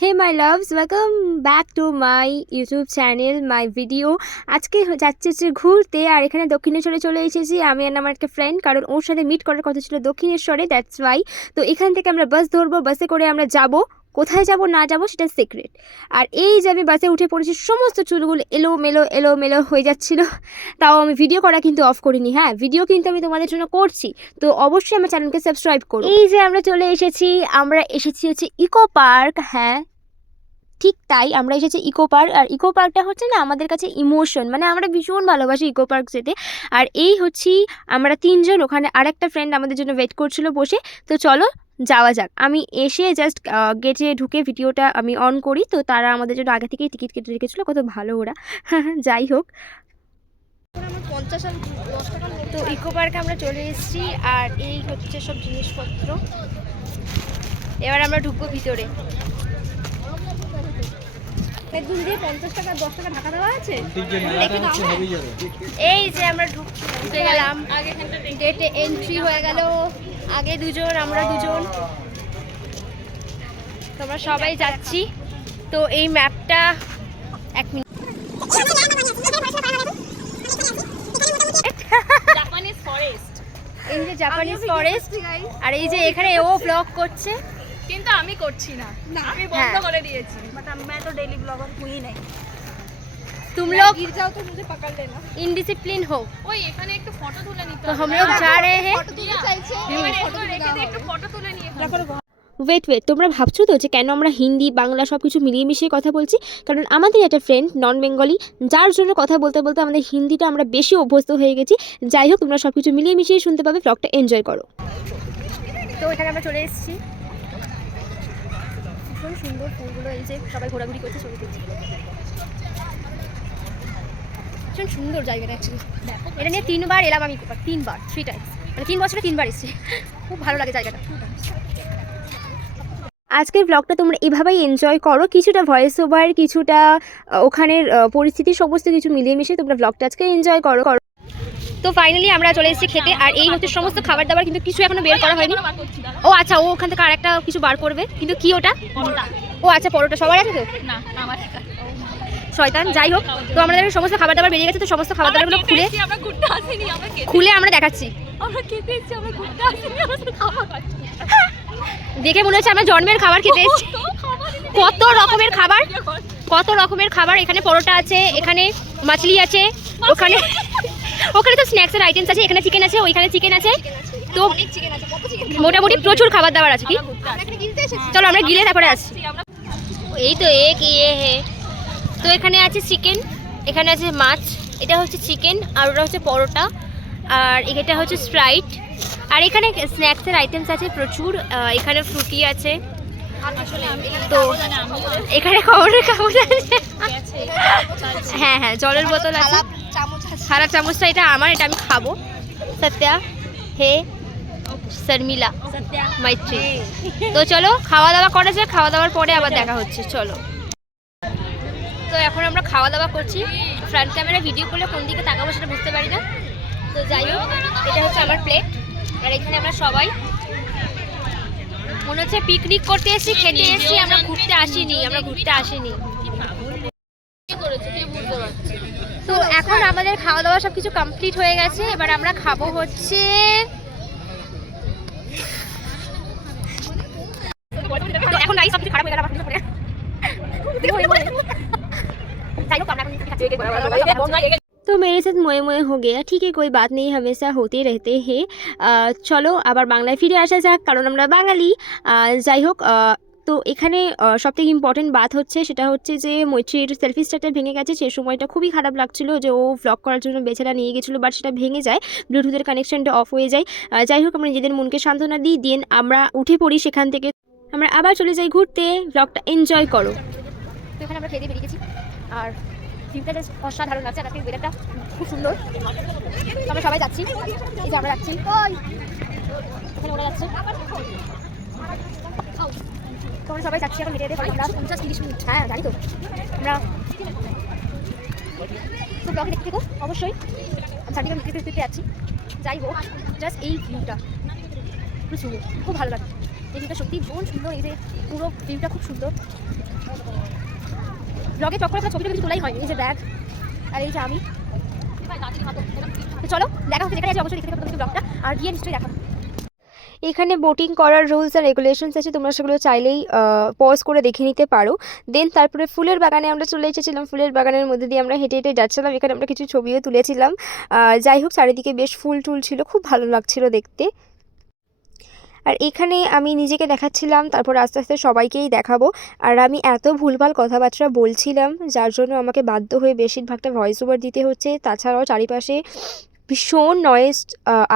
Hey my loves, welcome back to my YouTube channel, my video. আজকে যাচ্ছি হচ্ছে ঘুরতে, আর এখানে দক্ষিণেশ্বরে চলে এসেছি আমি আর আমার একটা ফ্রেন্ড, কারণ ওর সাথে মিট করার কথা ছিল দক্ষিণেশ্বরে, দ্যাটস ওয়াই। তো এখান থেকে আমরা বাস ধরবো, বাসে করে আমরা যাব, কোথায় যাব না যাব সেটা সিক্রেট। আর এই যে আমি বাসে উঠে পড়েছি, সমস্ত চুলগুলো এলোমেলো হয়ে যাচ্ছিল, তাও আমি ভিডিও করা কিন্তু অফ করিনি। হ্যাঁ, ভিডিও কিন্তু আমি তোমাদের জন্য করছি, তো অবশ্যই আমার চ্যানেলকে সাবস্ক্রাইব করো। এই যে আমরা চলে এসেছি, আমরা এসেছি হচ্ছে ইকো পার্ক। হ্যাঁ, ঠিক তাই, আমরা এসেছি ইকো পার্ক। আর ইকো পার্কটা হচ্ছে না আমাদের কাছে ইমোশন, মানে আমরা ভীষণ ভালোবাসি ইকো পার্ক যেতে। আর এই হচ্ছি আমরা তিনজন, ওখানে আরেকটা ফ্রেন্ড আমাদের জন্য ওয়েট করছিল বসে। তো চলো যাওয়া যাক। আমি এসে জাস্ট গেটে ঢুকে ভিডিওটা আমি অন করি, তো তারা আমাদের জন্য আগে থেকেই টিকিট কেটে রেখেছিলো, কত ভালো ওরা। যাই হোক, তো ইকো পার্কে আমরা চলে এসেছি, আর এই হচ্ছে সব জিনিসপত্র। এবার আমরা ঢুকবো ভিতরে। একদম দিয়ে 50 টাকা 10 টাকা ঢাকা দেওয়া আছে। এই যে আমরা ঢুকে গেলাম, গেটে এন্ট্রি হয়ে গেল। আগে দুজন, আমরা দুজন, তোমরা সবাই যাচ্ছি। তো এই ম্যাপটা এক মিনিট, জাপানিজ ফরেস্ট, এই যে জাপানিজ ফরেস্ট। আর এই যে এখানে ও ব্লগ করছে, কিন্তু আমি করছি না, আমি বন্ধ করে দিয়েছি। मैं तो डेली ब्लॉगर हुई नहीं। तुम लोग गिर जाओ तो मुझे पकड़ लेना। इनडिसिप्लिन हो। ওই এখানে একটু ফটো তুলে নিতে तो হবে। हम लोग जा रहे हैं। ফটো তুলতে চাইছে, ফটো রেখে দিয়ে একটু ফটো তুলে নিয়ে ওয়েট, তোমরা ভাবছো তো যে কেন আমরা হিন্দি বাংলা সব কিছু মিলিয়ে মিশিয়ে কথা বলছি? কারণ আমাদের একটা ফ্রেন্ড নন বেঙ্গলি, যার জন্য কথা বলতে বলতে আমাদের হিন্দিটা আমরা বেশি অভ্যস্ত হয়ে গেছি। যাই হোক, তোমরা সব কিছু মিলিয়ে মিশিয়ে শুনতে পাবে, ব্লগটা এনজয় করো। তো এখানে আমরা চলে এসেছি, ভীষণ সুন্দর ফুলগুলো, এই যে সবাই ঘোরাঘুরি করছে, ছবি তুলছে। ভীষণ সুন্দর জায়গাটা অ্যাকচুয়ালি। এটা নিয়ে 3 বার এলাম আমি, 3 টাইমস, মানে 3 বছরে 3 বার এসেছি। খুব ভালো লাগে জায়গাটা। আজকের ব্লগটা তোমরা এভাবেই এনজয় করো, কিছুটা ভয়েস ওভার, কিছুটা ওখানের পরিস্থিতি, সমস্ত কিছু মিলিয়ে মিশিয়ে তোমরা ব্লগটা আজকে এনজয় করো। তো ফাইনালি আমরা চলে এসেছি খেতে, আর এই হচ্ছে সমস্ত খাবার দাবার, কিন্তু কিছু এখনো বের করা হয়নি। ও আচ্ছা, ও ওখান থেকে আরেকটা কিছু বার করবে, কিন্তু কি ওটা? ও আচ্ছা, পরোটা সবার আছে তো? না, আমার শয়তান। যাই হোক, তো আমাদের সমস্ত খাবার দাবার বেরিয়ে গেছে, তো সমস্ত খাবার দাবারগুলো আমরা ঘুরতে আসিনি, আমরা খুলে আমরা দেখাচ্ছি। আমরা খেতে এসেছি, আমরা ঘুরতে আসিনি, আমরা খাবার খাচ্ছি। দেখে মনে হচ্ছে আমরা জন্মের খাবার খেতে এসেছি। কত রকমের খাবার, এখানে পরোটা আছে, এখানে মাছলি আছে, ওখানে তো স্ন্যাক্সের আইটেমস আছে, এখানে চিকেন আছে, ওইখানে চিকেন আছে, তো মোটামুটি প্রচুর খাবার দাবার আছে। কি চলো আমরা গিলে তারপরে আসছি। এই তো তো এখানে আছে চিকেন, এখানে আছে মাছ, এটা হচ্ছে চিকেন, আর ওটা হচ্ছে পরোটা, আর এটা হচ্ছে স্প্রাইট, আর এখানে স্ন্যাক্সের আইটেমস আছে প্রচুর, এখানে ফ্রুটি আছে, তো এখানে খাবারের কাগজ আছে, হ্যাঁ জলের বোতল আছে, সারা চামচটা এটা আমার, এটা আমি খাবো। সত্যা হে শর্মিলা মাইত্রী। তো চলো খাওয়া দাওয়া করা যায়, খাওয়া দাওয়ার পরে আবার দেখা হচ্ছে, চলো। তো এখন আমরা খাওয়া দাওয়া করছি, ফ্রন্ট ক্যামেরা ভিডিও করলে কোন দিকে তাকাবো সেটা বুঝতে পারি না। তো যাই হোক, এটা হচ্ছে আমার প্লেট, আর এখানে আমরা সবাই মনে হচ্ছে পিকনিক করতে এসেছি, খেতে এসেছি, আমরা ঘুরতে আসিনি। তো এখন আমাদের খাওয়া দাওয়া সব কিছু কমপ্লিট হয়ে গেছে, এবার আমরা খাবো হচ্ছে तो मेरे साथ मोए मोए हो गया, ठीक है, कोई बात नहीं, हमेशा होते रहते हैं। চলো আবার বাংলায় ফিরে আসা যাক, কারণ আমরা বাঙালি। যাই হোক, তো এখানে সবথেকে ইম্পর্টেন্ট বাত হচ্ছে, সেটা হচ্ছে যে মৈত্রীর সেলফি স্টার্টার ভেঙে গেছে। সেই সময়টা খুবই খারাপ লাগছিল যে ও ভ্লগ করার জন্য বেচারা নিয়ে গেছিলো, বাট সেটা ভেঙে যায়, ব্লুটুথের কানেকশনটা অফ হয়ে যায়। যাই হোক, আমরা নিজেদের মনকে সান্ত্বনা দিই, দেন আমরা উঠে পড়ি, সেখান থেকে আমরা আবার চলে যাই ঘুরতে। ব্লগটা এনজয় করো। তো এখানে আমরা খেতে বেরিয়ে গেছি, আর ভিউটা জাস্ট অসাধারণ লাগছে, আর আজকের ওয়েদারটা খুব সুন্দর। আমরা সবাই যাচ্ছি, এই যে আমরা যাচ্ছি, এখানে ওরা যাচ্ছে, তো আমরা সবাই যাচ্ছি এখন হেঁটে হেঁটে, আমরা 50-30 মিনিট, হ্যাঁ জানি তো। আমরা তো ব্লগে দেখতে থেকো অবশ্যই, আমি সার্টিফিকেট ফিরতে যাচ্ছি। যাই হোক, জাস্ট এই ভিউটা খুব সুন্দর, খুব ভালো লাগে। এই ভিউটা সত্যি ভীষণ সুন্দর, এই যে পুরো ভিউটা খুব সুন্দর। ব্লগে চক্করে একটা ছবিটা কিছু তোলাই হয়, এই যে ব্যাগ আর এই যে আমি। তো চলো দেখা হচ্ছে যেখানে আছে, অবশ্যই দেখতে থাকো ব্লগটা আর গিয়ে নিশ্চয়ই দেখাবো। এখানে বোটিং করার রুলস আর রেগুলেশনস আছে, তোমরা সেগুলো চাইলেই পজ করে দেখে নিতে পারো। দেন তারপরে ফুলের বাগানে আমরা চলে এসেছিলাম, ফুলের বাগানের মধ্যে দিয়ে আমরা হেঁটে হেঁটে যাচ্ছিলাম, এখানে আমরা কিছু ছবিও তুলেছিলাম। যাই হোক, চারিদিকে বেশ ফুল টুল ছিল, খুব ভালো লাগছিল দেখতে। আর এখানে আমি নিজেকে দেখাচ্ছিলাম, তারপর আস্তে আস্তে সবাইকেই দেখাবো। আর আমি এত ভুলভাল কথাবার্তা বলছিলাম, যার জন্য আমাকে বাধ্য হয়ে বেশিরভাগটা ভয়েস ওভার দিতে হচ্ছে। তাছাড়াও চারিপাশে ভীষণ নয়েজ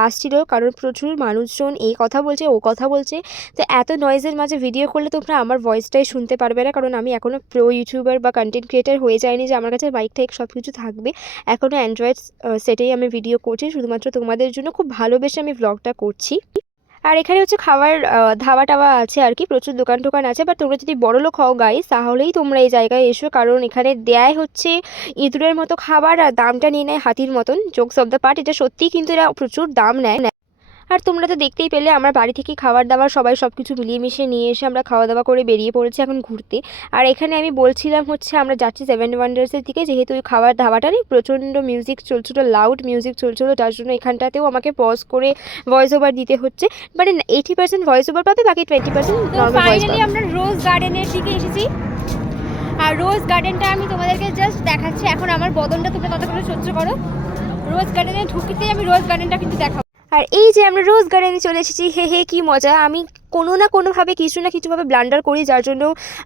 আসছিল, কারণ প্রচুর মানুষজন এই কথা বলছে ও কথা বলছে। তো এত নয়েজের মাঝে ভিডিও করলে তোমরা আমার ভয়েসটাই শুনতে পারবে না, কারণ আমি এখনও প্রো ইউটিউবার বা কন্টেন্ট ক্রিয়েটার হয়ে যায়নি যে আমার কাছে মাইক টাইক সব কিছু থাকবে। এখনও অ্যান্ড্রয়েড সেটেই আমি ভিডিও করছি, শুধুমাত্র তোমাদের জন্য খুব ভালোবেসে আমি ব্লগটা করছি। আর এখানে হচ্ছে খাবার ধাবা টাবা আছে আর কি, প্রচুর দোকান টোকান আছে। বাট তোমরা যদি বড়লোক হও গাইস, তাহলেই তোমরা এই জায়গায় এসো, কারণ এখানে দেয় হচ্ছে ইঁদুরের মতো খাবার আর দামটা নিয়ে নেয় হাতির মতন। জোকস অফ দ্য পার্ট, এটা সত্যিই কিন্তু এরা প্রচুর দাম নেয়। আর তোমরা তো দেখতেই পেলে আমার বাড়ি থেকে খাবার দাবার সবাই সব কিছু মিলিয়ে মিশিয়ে নিয়ে এসে আমরা খাওয়া দাওয়া করে বেরিয়ে পড়েছি এখন ঘুরতে। আর এখানে আমি বলছিলাম হচ্ছে আমরা যাচ্ছি সেভেন ওয়ান্ডার্সের দিকে, যেহেতু ওই খাবার ধাবাটারই প্রচণ্ড মিউজিক চলছিল, লাউড মিউজিক চলছিল, যার জন্য এখানটাতেও আমাকে পজ করে ভয়েস ওভার দিতে হচ্ছে। মানে 80% ভয়েস ওভার পাবে, বাকি 20% নর্মাল। ফাইনালি আমরা রোজ গার্ডেনের দিকে এসেছি, আর রোজ গার্ডেনটা আমি তোমাদেরকে জাস্ট দেখাচ্ছি। এখন আমার বদনটা তোমরা ততক্ষণে সহ্য করো। রোজ গার্ডেনে ঢুকতেই আমি রোজ গার্ডেনটা কিন্তু দেখাবো। আর এই যে আমরা রোজ গার্ডেনে চলে এসেছি, হে হে কি মজা। আমি কোনো না কোনোভাবে কিছু না কিছুভাবে ব্লান্ডার করি, যার জন্য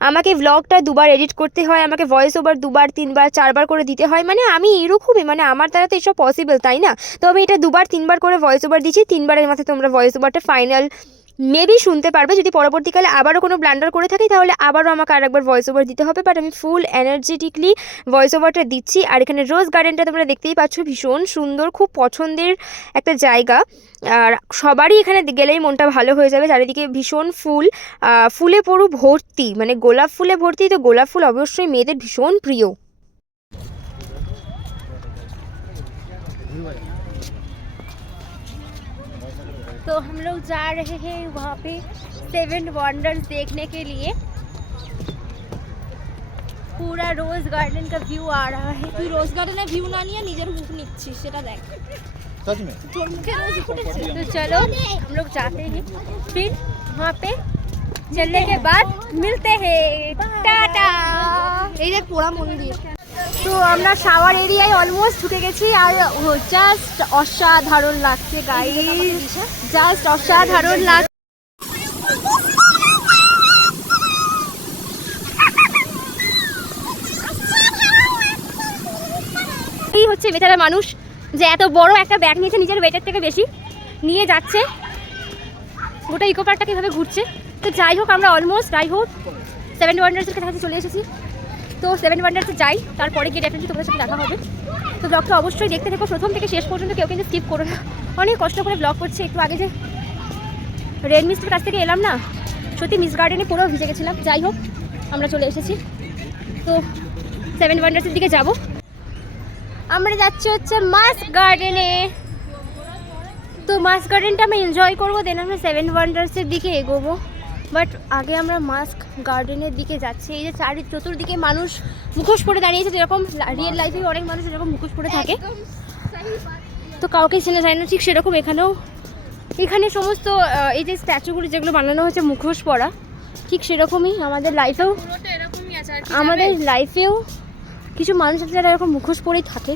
আমাকে ব্লগটা দুবার এডিট করতে হয়, আমাকে ভয়েস ওভার 2বার 3বার 4বার করে দিতে হয়। মানে আমি এরকমই, মানে আমার দ্বারা তো এসব পসিবল, তাই না? তো আমি এটা 2বার 3বার করে ভয়েস ওভার দিচ্ছি, 3বারের মাথায় তোমরা ভয়েস ওভারটা ফাইনাল মেবি শুনতে পারবে। যদি পরবর্তীকালে আবারও কোনো ব্লান্ডার করে থাকি, তাহলে আবারও আমাকে আরেকবার ভয়েস ওভার দিতে হবে। বাট আমি ফুল এনার্জেটিকলি ভয়েস ওভারটা দিচ্ছি। আর এখানে রোজ গার্ডেনটা তোমরা দেখতেই পাচ্ছ, ভীষণ সুন্দর, খুব পছন্দের একটা জায়গা। আর সবারই এখানে গেলেই মনটা ভালো হয়ে যাবে। চারিদিকে ভীষণ ফুল, ফুলে পুরো ভর্তি, মানে গোলাপ ফুলে ভর্তি। তো গোলাপ ফুল অবশ্যই মেয়েদের ভীষণ প্রিয়। तो हम लोग जा रहे हैं वहाँ पे 7 वंडर्स देखने के लिए। पूरा रोज गार्डन का व्यू आ रहा है। তুই রোজ গার্ডেনের ভিউ না নিয়ে নিজের মুখ নিচ্ছিস, সেটা দেখ। सच में তোর মুখে রোজ ফুটেছে। तो चलो हम लोग जाते हैं, फिर वहाँ पे चलने के बाद मिलते हैं, टाटा। এই দেখ পোড়া মন্দির। তো আমরা শাওয়ার এরিয়ায় অলমোস্ট ঢুকে গেছি, আর জাস্ট অসাধারণ লাগছে গাইস, জাস্ট অসাধারণ লাগছে। এই হচ্ছে বেচারা মানুষ, যে এত বড় একটা ব্যাগ নিয়েছে, নিজের ওয়েটের থেকে বেশি নিয়ে যাচ্ছে, গোটা ইকো পার্কটা কীভাবে ঘুরছে। তো যাই হোক, আমরা অলমোস্ট যাই হোক 7 ওয়ান্ডার্সের কাছে চলে এসেছি। তো 7 ওয়ান্ডার্সে যাই, তারপরে গিয়ে ডেফিনেটলি তোমাদের সাথে দেখা হবে। তো ব্লগটা অবশ্যই দেখতে থাকো প্রথম থেকে শেষ পর্যন্ত, কেউ কিন্তু স্কিপ করো না। অনেক কষ্ট করে ব্লগ করছে। একটু আগে যে রেড মিস্টের কাছ থেকে এলাম না, সত্যি মিস গার্ডেনে পুরো ভিজে গেছিলাম। যাই হোক, আমরা চলে এসেছি। তো 7 ওয়ান্ডার্সের দিকে যাব। আমরা যাচ্ছি হচ্ছে মাস্ক গার্ডেনে। তো মাস্ক গার্ডেনটা আমি এনজয় করবো, দেন আমরা 7 ওয়ান্ডার্সের দিকে এগোবো। বাট আগে আমরা মাস্ক গার্ডেনের দিকে যাচ্ছি। এই যে চতুর্দিকে মানুষ মুখোশ পরে দাঁড়িয়েছে, যেরকম রিয়েল লাইফে অনেক মানুষ এরকম মুখোশ পরে থাকে, তো কাউকে চেনা যায় না, ঠিক সেরকম এখানে সমস্ত এই যে স্ট্যাচুগুলো যেগুলো বানানো হয়েছে মুখোশ পরা, ঠিক সেরকমই আমাদের লাইফেও কিছু মানুষ আছে যারা এরকম মুখোশ পরেই থাকে।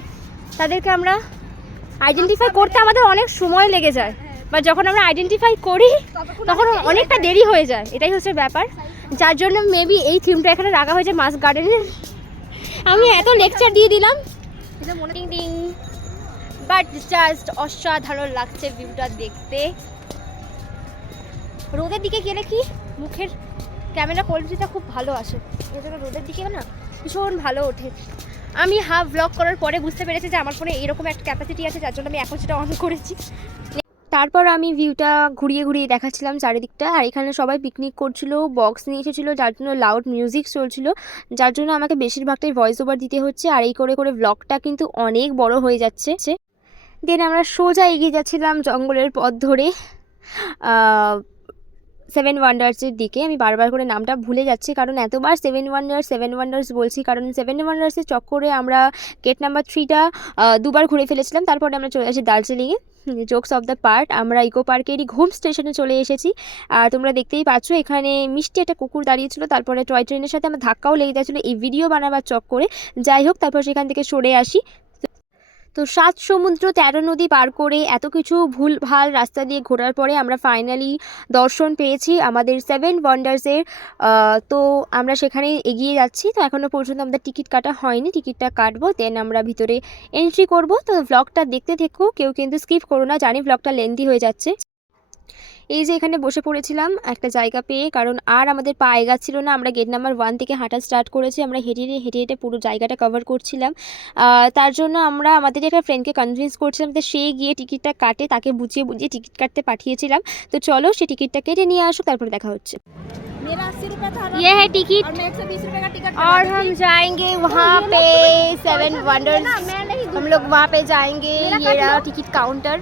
তাদেরকে আমরা আইডেন্টিফাই করতে আমাদের অনেক সময় লেগে যায়, বা যখন আমরা আইডেন্টিফাই করি তখন অনেকটা দেরি হয়ে যায়। এটাই হচ্ছে ব্যাপার, যার জন্য মেবি এই থিমটা এখানে রাখা হয়েছে মাস্ক গার্ডেনের। আমি এত লেকচার দিয়ে দিলাম, বাট জাস্ট অসাধারণ লাগছে ভিউটা দেখতে। রোদের দিকে গেলে কি মুখের ক্যামেরা কোয়ালিটিটা খুব ভালো আসে, এই জন্য রোদের দিকে না ভীষণ ভালো ওঠে। আমি হাফ ব্লগ করার পরে বুঝতে পেরেছি যে আমার ফোনে এরকম একটা ক্যাপাসিটি আছে, যার জন্য আমি এখন সেটা অন করেছি। তারপর আমি ভিউটা ঘুরিয়ে ঘুরিয়ে দেখাচ্ছিলাম চারিদিকটা। আর এখানে সবাই পিকনিক করছিল, বক্স নিয়ে এসেছিলো, যার জন্য লাউড মিউজিক চলছিল, যার জন্য আমাকে বেশিরভাগটাই ভয়েস ওভার দিতে হচ্ছে। আর এই করে করে ব্লগটা কিন্তু অনেক বড় হয়ে যাচ্ছে। দেন আমরা সোজা এগিয়ে যাচ্ছিলাম জঙ্গলের পথ ধরে। সেভেন ওয়ান্ডার্সের দিকে। আমি বারবার করে নামটা ভুলে যাচ্ছি কারণ এতবার সেভেন ওয়ান্ডার্স বলছি, কারণ সেভেন ওয়ান্ডার্সের চক্করে আমরা গেট নাম্বার 3টা দুবার ঘুরে ফেলেছিলাম। তারপরে আমরা চলে আসি দার্জিলিংয়ে। জোকস অফ দ্য পার্ট, আমরা ইকো পার্কেরই ঘুম স্টেশনে চলে এসেছি। আর তোমরা দেখতেই পাচ্ছ এখানে মিষ্টি একটা কুকুর দাঁড়িয়েছিল, তারপরে টয় ট্রেনের সাথে আমার ধাক্কাও লেগে গেছিলো এই ভিডিও বানাবার চক্করে। যাই হোক, তারপর সেখান থেকে সরে আসি। তো 7 সমুদ্র 13 নদী পার করে এত কিছু ভুলভাল রাস্তা দিয়ে ঘোরার পরে আমরা ফাইনালি দর্শন পেয়েছি আমাদের 7 ওয়ান্ডার্সের। তো আমরা সেখানে এগিয়ে যাচ্ছি। তো এখনও পর্যন্ত আমাদের টিকিট কাটা হয়নি, টিকিটটা কাটবো, দেন আমরা ভিতরে এন্ট্রি করব। তো ভ্লগটা দেখতে থেকো, কেউ কিন্তু স্কিপ করো না, জানি ভ্লগটা লেন্দি হয়ে যাচ্ছে। এই যে এখানে বসে পড়েছিলাম একটা জায়গা পেয়ে, কারণ আর আমাদের পা এগাচ্ছিল না। আমরা গেট নাম্বার 1 থেকে হাঁটা স্টার্ট করেছি, আমরা হেঁটে হেঁটে পুরো জায়গাটা কভার করছিলাম। তার জন্য আমরা আমাদের একটা ফ্রেন্ডকে কনভিন্স করছিলাম যে সে গিয়ে টিকিটটা কাটে, তাকে বুঝিয়ে টিকিট কাটতে পাঠিয়েছিলাম। তো চলো সে টিকিটটা কেটে নিয়ে আসুক, তারপরে দেখা হচ্ছে। मेरा 80 रुपये था ये है टिकट और मैं 120 रुपये का टिकट और हम जाएंगे वहाँ पे 7 वंडर्स। हम लोग वहाँ पे जाएंगे, ये रहा टिकट काउंटर।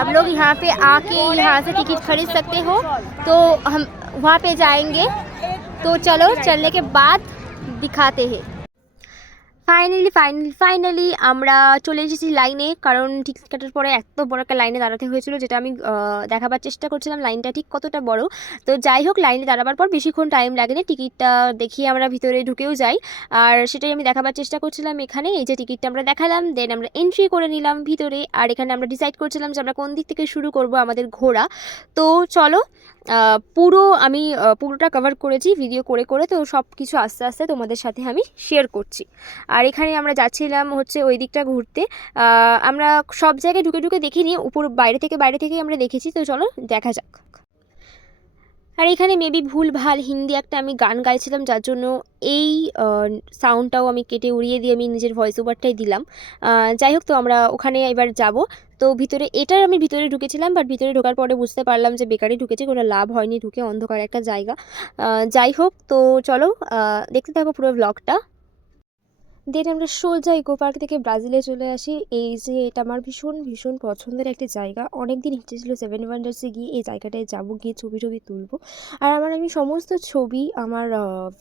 आप लोग यहाँ पे आके यहाँ से टिकट खरीद सकते हो। तो हम वहाँ पे जाएंगे, तो चलो चलने के बाद दिखाते हैं। ফাইনালি আমরা চলে এসেছি লাইনে, কারণ টিকিট কাটার পরে এত বড় একটা লাইনে দাঁড়াতে হয়েছিল, যেটা আমি দেখাবার চেষ্টা করছিলাম লাইনটা ঠিক কতটা বড়। তো যাই হোক, লাইনে দাঁড়াবার পর বেশিক্ষণ টাইম লাগেনি, টিকিটটা দেখিয়ে আমরা ভিতরে ঢুকেও যাই। আর সেটাই আমি দেখাবার চেষ্টা করছিলাম এখানে। এই যে টিকিটটা আমরা দেখালাম, দেন আমরা এন্ট্রি করে নিলাম ভিতরে। আর এখানে আমরা ডিসাইড করছিলাম যে আমরা কোন দিক থেকে শুরু করব আমাদের ঘোরা। তো চলো, আমি পুরোটা কভার করেছি ভিডিও করে করে। তো সব কিছু আস্তে আস্তে তোমাদের সাথে আমি শেয়ার করছি। আর এখানে আমরা যাচ্ছিলাম হচ্ছে ওই দিকটা ঘুরতে। আমরা সব জায়গায় ঢুকে দেখিনি, বাইরে থেকেই আমরা দেখেছি। তো চলো দেখা যাক। আর এখানে মেবি ভুলভাল হিন্দি একটা আমি গান গাইছিলাম, যার জন্য এই সাউন্ডটাও আমি কেটে উড়িয়ে দিয়ে আমি নিজের ভয়েস ওভারটাই দিলাম। যাই হোক, তো আমরা ওখানে এবার যাব। তো আমি ভিতরে ঢুকেছিলাম, বাট ভিতরে ঢোকার পরে বুঝতে পারলাম যে বেকারি ঢুকেছি, কোনো লাভ হয়নি ঢুকে, অন্ধকার একটা জায়গা। যাই হোক, তো চলো দেখতে থাকো পুরো ব্লগটা। দেন আমরা সোজা ইকো পার্ক থেকে ব্রাজিলে চলে আসি। এই যে এটা আমার ভীষণ পছন্দের একটা জায়গা। অনেক দিন ইচ্ছে ছিল 7 ওয়ান্ডার্সে গিয়ে এই জায়গাটায় যাবো, গিয়ে ছবি তুলবো। আর আমি সমস্ত ছবি, আমার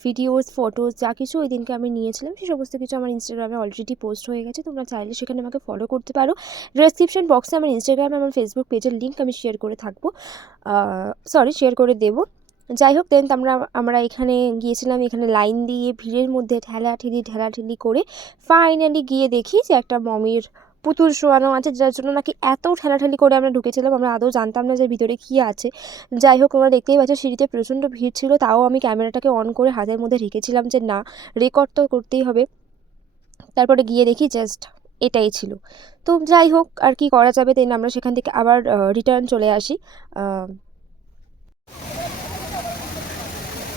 ভিডিওস, ফটোস যা কিছু ওই দিনকে আমি নিয়েছিলাম, সেই সমস্ত কিছু আমার ইনস্টাগ্রামে অলরেডি পোস্ট হয়ে গেছে। তোমরা চাইলে সেখানে আমাকে ফলো করতে পারো। ডেসক্রিপশন বক্সে আমার ইনস্টাগ্রামে আমার ফেসবুক পেজের লিঙ্ক আমি শেয়ার করে দেবো। যাই হোক, দেন আমরা এখানে গিয়েছিলাম। এখানে লাইন দিয়ে ভিড়ের মধ্যে ঠেলাঠেলি করে ফাইনালি গিয়ে দেখি যে একটা মমির পুতুল শোয়ানো আছে, যার জন্য নাকি এত ঠেলাঠেলি করে আমরা ঢুকেছিলাম। আমরা আদৌ জানতাম না যে ভিতরে কী আছে। যাই হোক, তোমরা দেখতেই পাচ্ছ সিঁড়িতে প্রচণ্ড ভিড় ছিল, তাও আমি ক্যামেরাটাকে অন করে হাতের মধ্যে রেখেছিলাম যে না, রেকর্ড তো করতেই হবে। তারপরে গিয়ে দেখি জাস্ট এটাই ছিল। তো যাই হোক, আর কি করা যাবে, দেন আমরা সেখান থেকে আবার রিটার্ন চলে আসি।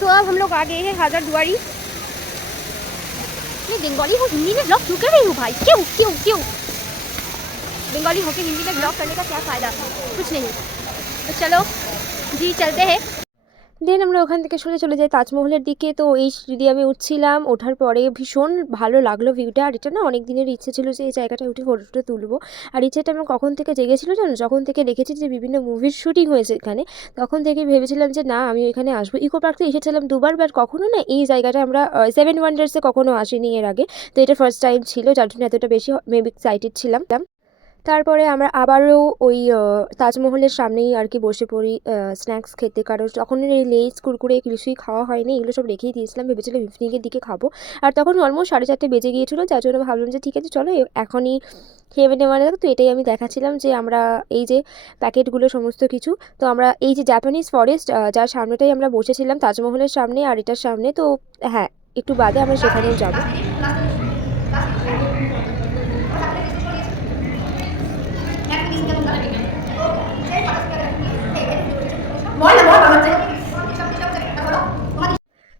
तो अब हम लोग आ गए हैं हजारदुआरी। मैं बंगाली हूँ, हिंदी में ब्लॉग क्यों कर रही हूँ भाई? क्यों बंगाली होके हिंदी में ब्लॉग करने का क्या फ़ायदा? कुछ नहीं। तो चलो जी, चलते हैं। দেন আমরা ওখান থেকে চলে যাই তাজমহলের দিকে। তো এই সিঁড়ি আমি উঠছিলাম, ওঠার পরে ভীষণ ভালো লাগলো ভিউটা। আর এটা না অনেক দিনের ইচ্ছে ছিল যে এই জায়গাটায় উঠে ফটো তুলবো। আর ইচ্ছেটা আমার কখন থেকে জেগেছিল জানো? যখন থেকে দেখেছি যে বিভিন্ন মুভির শুটিং হয়েছে এখানে, তখন থেকে ভেবেছিলাম যে না, আমি এখানে আসবো। ইকো পার্কে এসেছিলাম দুবার, বাট কখনো না এই জায়গাটা আমরা 7 ওয়ান্ডার্সে কখনো আসিনি এর আগে। তো এটা ফার্স্ট টাইম ছিল, যার জন্য এতটা বেশি মেবি এক্সাইটেড ছিলাম। তারপরে আমরা আবারও ওই তাজমহলের সামনেই আর কি বসে পড়ি স্ন্যাক্স খেতে, কারণ তখন এই লেস কুরকুরে কিছুই খাওয়া হয়নি, এগুলো সব রেখেই দিয়েছিলাম। ভেবেছিলাম ইভিনিংয়ের দিকে খাবো। আর তখন অলমোস্ট 4:30 বেজে গিয়েছিলো, যার জন্য ভাবলাম যে ঠিক আছে চলো এখনই খেয়ে নেওয়া যাক। তো এটাই আমি দেখাচ্ছিলাম যে আমরা এই যে প্যাকেটগুলো সমস্ত কিছু। তো আমরা এই যে জাপানিজ ফরেস্ট, যার সামনেটাই আমরা বসেছিলাম তাজমহলের সামনে আর এটার সামনে। তো হ্যাঁ, একটু বাদে আমরা সেখানেও যাবো।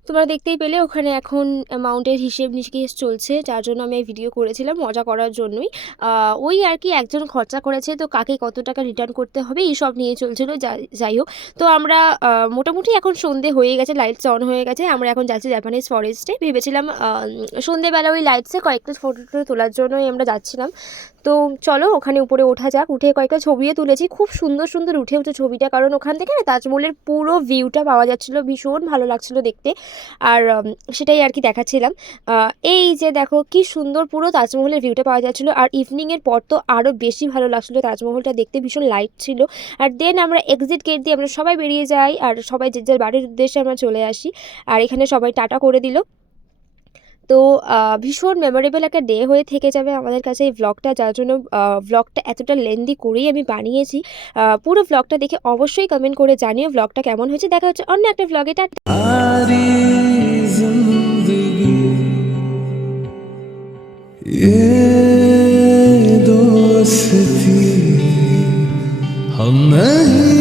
তোমরা দেখতেই পেলে ওখানে এখন অ্যামাউন্টের হিসেব নিকেশ চলছে, যার জন্য আমি এই ভিডিও করেছিলাম মজা করার জন্যই। ওই আর কি একজন খরচা করেছে, তো কাকে কত টাকা রিটার্ন করতে হবে এই সব নিয়ে চলছিল। যাই হোক, তো আমরা মোটামুটি এখন সন্ধে হয়ে গেছে, লাইটস অন হয়ে গেছে, আমরা এখন যাচ্ছি জাপানিজ ফরেস্টে। ভেবেছিলাম সন্ধেবেলা ওই লাইটসে কয়েকটা ফটো তোলার জন্যই আমরা যাচ্ছিলাম। তো চলো ওখানে উপরে ওঠা যাক। উঠে কয়েকটা ছবিও তুলেছি, খুব সুন্দর সুন্দর উঠে ছবিটা, কারণ ওখান থেকে না তাজমহলের পুরো ভিউটা পাওয়া যাচ্ছিলো, ভীষণ ভালো লাগছিলো দেখতে। আর সেটাই আর কি দেখাচ্ছিলাম। এই যে দেখো কি সুন্দর পুরো তাজমহলের ভিউটা পাওয়া যাচ্ছিলো। আর ইভিনিংয়ের পর তো আরও বেশি ভালো লাগছিলো, তাজমহলটা দেখতে ভীষণ লাইট ছিল। আর দেন আমরা এক্সিট গেট দিয়ে আমরা সবাই বেরিয়ে যাই, আর সবাই যে যার বাড়ির উদ্দেশ্যে আমরা চলে আসি। আর এখানে সবাই টাটা করে দিল। তো ভীষণ মেমোরেবল একটা ডে হয়ে থেকে যাবে আমাদের কাছে এই ভ্লগটা, যার জন্য ভ্লগটা এতটা লেন্দি করেই আমি বানিয়েছি। পুরো ভ্লগটা দেখে অবশ্যই কমেন্ট করে জানিও ভ্লগটা কেমন হয়েছে। দেখা হচ্ছে অন্য একটা ভ্লগে। ये दोस्ती हम नहीं